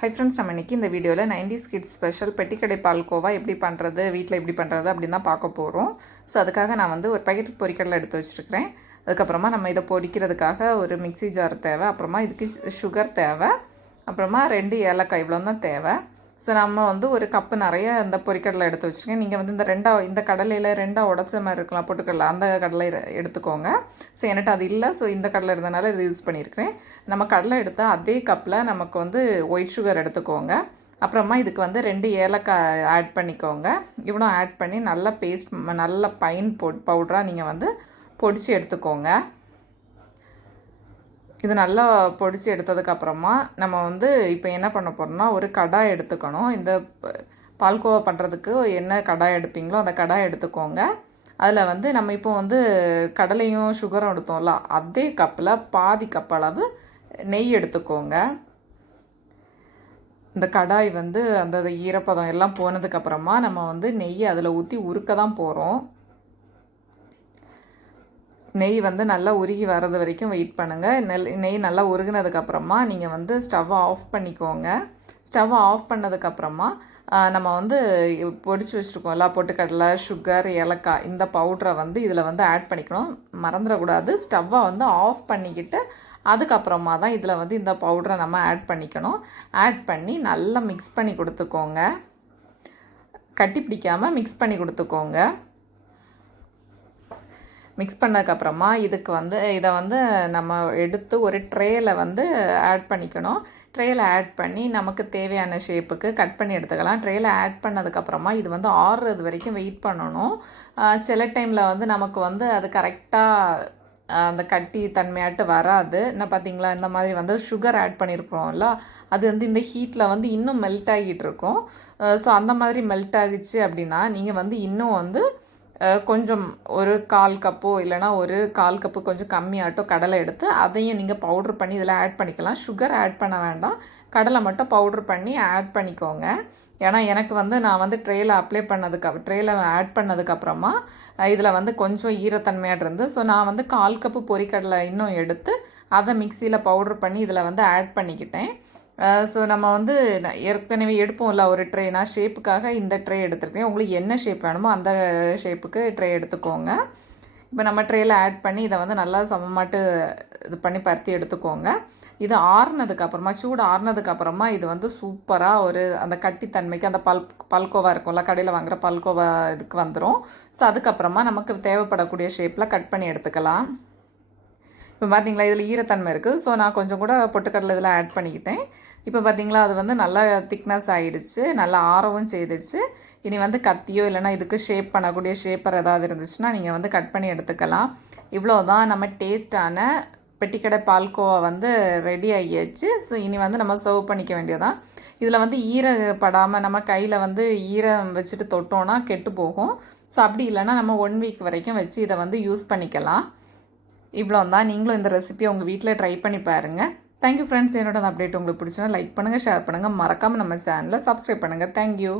Hi friends நம்ம இன்றைக்கி இந்த வீடியோவில் நைன்டிஸ் கிட்ஸ் ஸ்பெஷல் பெட்டிக்கடை பால்கோவா எப்படி பண்ணுறது வீட்டில் எப்படி பண்ணுறது அப்படின்னு தான் பார்க்க போகிறோம் ஸோ அதுக்காக நான் வந்து ஒரு பாக்கெட் பொரிக்கடலை எடுத்து வச்சுருக்கிறேன். அதுக்கப்புறமா நம்ம இதை பொரிக்கிறதுக்காக ஒரு மிக்ஸி ஜார் தேவை அப்புறமா இதுக்கு சுகர் தேவை அப்புறமா ரெண்டு ஏலக்காய் இவ்வளோ தான் தேவை. ஸோ நம்ம வந்து ஒரு கப்பு நிறைய இந்த பொரிக்கடலை எடுத்து வச்சுருக்கேன் நீங்கள் வந்து இந்த ரெண்டாக இந்த கடலையில் ரெண்டாக உடச்ச மாதிரி இருக்கலாம் பொட்டுக்கடலை. அந்த கடலை எடுத்துக்கோங்க. ஸோ என்கிட்ட அது இல்லை. ஸோ இந்த கடலை இருந்தனால இது யூஸ் பண்ணியிருக்கிறேன். நம்ம கடலை எடுத்தால் அதே கப்பில் நமக்கு வந்து ஒயிட் சுகர் எடுத்துக்கோங்க. அப்புறமா இதுக்கு வந்து ரெண்டு ஏலக்காய் ஆட் பண்ணிக்கோங்க. இவ்வளோ ஆட் பண்ணி நல்லா பேஸ்ட் நல்ல பைன் பொ பவுடராக நீங்கள் வந்து பொடிச்சு எடுத்துக்கோங்க. இது நல்லா பொடிச்சு எடுத்ததுக்கப்புறமா நம்ம வந்து இப்போ என்ன பண்ண போகிறோம்னா ஒரு கடாய் எடுத்துக்கணும். இந்த ப- பால்கோவா பண்ணுறதுக்கு என்ன கடாய் எடுப்பீங்களோ அந்த கடாய் எடுத்துக்கோங்க. அதில் வந்து நம்ம இப்போ வந்து கடலையும் சுகரும் எடுத்தோம்ல அதே கப்பில் பாதி கப் அளவு நெய் எடுத்துக்கோங்க. இந்த கடாய் வந்து அந்த ஈரப்பதம் எல்லாம் போனதுக்கப்புறமா நம்ம வந்து நெய் அதில் ஊற்றி உருக்க தான் போகிறோம் நெய் வந்து நல்லா உருகி வர்றது வரைக்கும் வெயிட் பண்ணுங்கள் நெல் நெய் நல்லா உருகினதுக்கப்புறமா நீங்கள் வந்து ஸ்டவ்வை ஆஃப் பண்ணிக்கோங்க. ஸ்டவ்வை ஆஃப் பண்ணதுக்கப்புறமா நம்ம வந்து பொடிச்சு வச்சுருக்கோம்ல பொட்டுக்கடலை சுகர் ஏலக்காய் இந்த பவுட்ரை வந்து இதில் வந்து ஆட் பண்ணிக்கணும். மறந்துடக்கூடாது. ஸ்டவ்வை வந்து ஆஃப் பண்ணிக்கிட்டு அதுக்கப்புறமா தான் இதில் வந்து இந்த பவுட்ரை நம்ம ஆட் பண்ணிக்கணும். ஆட் பண்ணி நல்லா மிக்ஸ் பண்ணி கொடுத்துக்கோங்க. கட்டி பிடிக்காமல் மிக்ஸ் பண்ணி கொடுத்துக்கோங்க. மிக்ஸ் பண்ணதுக்கப்புறமா இதுக்கு வந்து இதை வந்து நம்ம எடுத்து ஒரு ட்ரேயில் வந்து ஆட் பண்ணிக்கணும். ட்ரேயில் ஆட் பண்ணி நமக்கு தேவையான ஷேப்புக்கு கட் பண்ணி எடுத்துக்கலாம். ட்ரேயில் ஆட் பண்ணதுக்கப்புறமா இது வந்து ஆறுறது வரைக்கும் வெயிட் பண்ணணும். சில டைமில் வந்து நமக்கு வந்து அது கரெக்டாக அந்த கட்டி தன்மையாட்டு வராது. என்ன பார்த்தீங்களா? இந்த மாதிரி வந்து சுகர் ஆட் பண்ணியிருக்கிறோம்ல அது வந்து இந்த ஹீட்டில் வந்து இன்னும் மெல்ட் ஆகிட்டு இருக்கும். ஸோ அந்த மாதிரி மெல்ட் ஆகிச்சு அப்படின்னா நீங்கள் வந்து இன்னும் வந்து கொஞ்சம் ஒரு கால் கப்போ இல்லைனா ஒரு கால் கப்பு கொஞ்சம் கம்மியாட்டோ கடலை எடுத்து அதையும் நீங்கள் பவுட்ரு பண்ணி இதில் ஆட் பண்ணிக்கலாம். சுகர் ஆட் பண்ண வேண்டாம். கடலை மட்டும் பவுட்ரு பண்ணி ஆட் பண்ணிக்கோங்க. ஏன்னா எனக்கு வந்து நான் வந்து ட்ரேயில் அப்ளை பண்ணதுக்கு ட்ரேயில் ஆட் பண்ணதுக்கப்புறமா இதில் வந்து கொஞ்சம் ஈரத்தன்மையாக இருந்து ஸோ நான் வந்து கால் கப்பு பொரிக்கடலை இன்னும் எடுத்து அதை மிக்சியில் பவுட்ரு பண்ணி இதில் வந்து ஆட் பண்ணிக்கிட்டேன். ஸோ நம்ம வந்து ஏற்கனவே எடுப்போம்ல ஒரு ட்ரே நான் ஷேப்புக்காக இந்த ட்ரே எடுத்துருக்கேன். உங்களுக்கு என்ன ஷேப் வேணுமோ அந்த ஷேப்புக்கு ட்ரே எடுத்துக்கோங்க. இப்போ நம்ம ட்ரேயில் ஆட் பண்ணி இதை வந்து நல்லா சமமாட்டு இது பண்ணி பருத்தி எடுத்துக்கோங்க. இது ஆறுனதுக்கு அப்புறமா சூடு ஆறுனதுக்கப்புறமா இது வந்து சூப்பராக ஒரு அந்த கட்டித்தன்மைக்கு அந்த பல் பல்கோவா இருக்கும்ல கடையில் வாங்குகிற பல்கோவா இதுக்கு வந்துடும் ஸோ அதுக்கப்புறமா நமக்கு தேவைப்படக்கூடிய ஷேப்பில் கட் பண்ணி எடுத்துக்கலாம். இப்போ பார்த்தீங்களா இதில் ஈரத்தன்மை இருக்குது ஸோ நான் கொஞ்சம் கூட பொட்டுக்கடலை இதில் ஆட் பண்ணிக்கிட்டேன். இப்போ பார்த்தீங்களா அது வந்து நல்லா திக்னஸ் ஆகிடுச்சு நல்லா ஆரவும் செய்துச்சு. இனி வந்து கத்தியோ இல்லைன்னா இதுக்கு ஷேப் பண்ணக்கூடிய ஷேப்பர் ஏதாவது இருந்துச்சுன்னா நீங்கள் வந்து கட் பண்ணி எடுத்துக்கலாம். இவ்வளோ தான் நம்ம டேஸ்ட்டான பெட்டிக்கடை பால்கோவா வந்து ரெடி ஆகியாச்சு. ஸோ இனி வந்து நம்ம சர்வ் பண்ணிக்க வேண்டியதான் இதில் வந்து ஈரப்படாமல் நம்ம கையில் வந்து ஈரம் வச்சுட்டு தொட்டோன்னா கெட்டு போகும். ஸோ அப்படி இல்லைன்னா நம்ம ஒன் வீக் வரைக்கும் வச்சு இதை வந்து யூஸ் பண்ணிக்கலாம். இவ்வளோ தான் நீங்களும் இந்த ரெசிபியை உங்கள் வீட்டில் ட்ரை பண்ணி பாருங்கள் தேங்க்யூ ஃப்ரெண்ட்ஸ் என்னோட அப்டேட் உங்களுக்கு பிடிச்சுன்னா லைக் பண்ணுங்கள் ஷேர் பண்ணுங்கள் மறக்காமல் நம்ம சேனலை சப்ஸ்கிரைப் பண்ணுங்கள் தேங்க்யூ